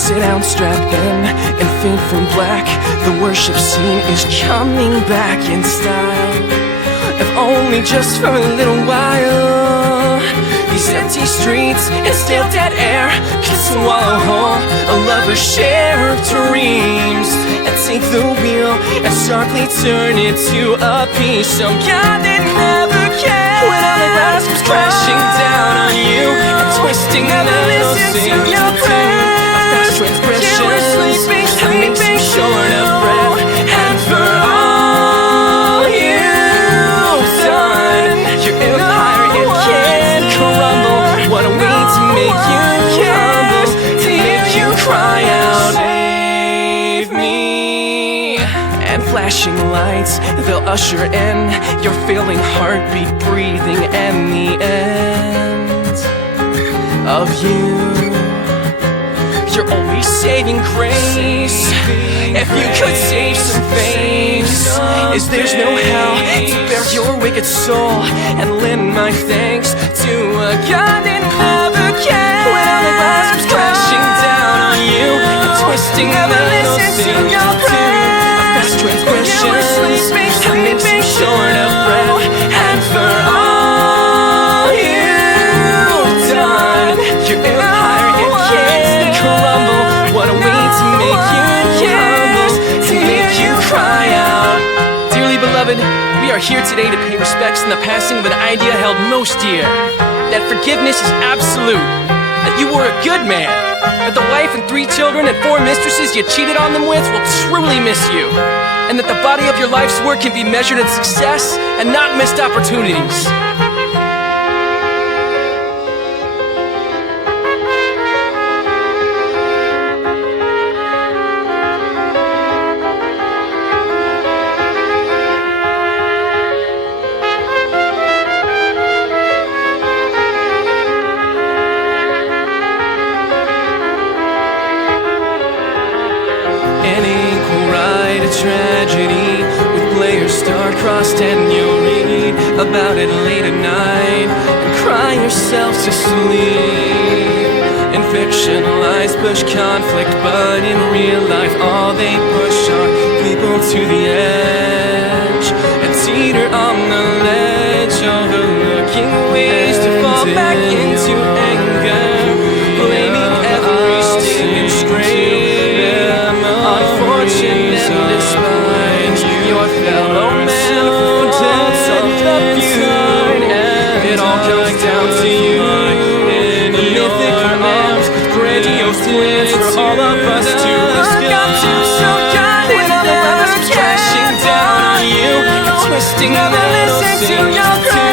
Sit down, strap in fade from black. The worship scene is coming back in style. If only just for a little while. These empty streets and still dead air can swallow whole a lover's share of dreams, and take the wheel and sharply turn it to a piece. So God, they never care when all the glass comes crashing down on you and twisting the little sing your prayer. Transgressions that makes you short of breath, and for all you've done, your empire, it can crumble. What a way to make you humble, to make you cry out, save me. And flashing lights, they'll usher in your failing heartbeat, breathing, and the end of you. You're always saving grace. If you could save some face, is there's no hell to bear your wicked soul and lend my thanks to a God that never cares. When all the glass comes crashing down on you and twisting the little sing your prayer. Past transgressions that makes you short of breath, and for all you've done, your empire, it can't crumble. What a way to make you humble, to make you cry out. Dearly beloved, we are here today to pay respects in the passing of an idea held most dear, that forgiveness is absolute, that you were a good man, that the wife and 3 children and 4 mistresses you cheated on them with will truly miss you, and that the body of your life's work can be measured in success and not missed opportunities. An equal ride, a tragedy with players star-crossed, and you'll read about it late at night and cry yourself to sleep. In fiction, lies push conflict, but in real life all they push are people to the edge and teeter on the ledge, overlooking ways to fall back into anger, blaming every sting and scrape on fortune and despite your fellow man for faults of the feud. It all comes down to you in the mythical arms, grandiose plans for all of us to look up to. So God, when all the glass comes crashing down on you and twisting the little sing your prayer.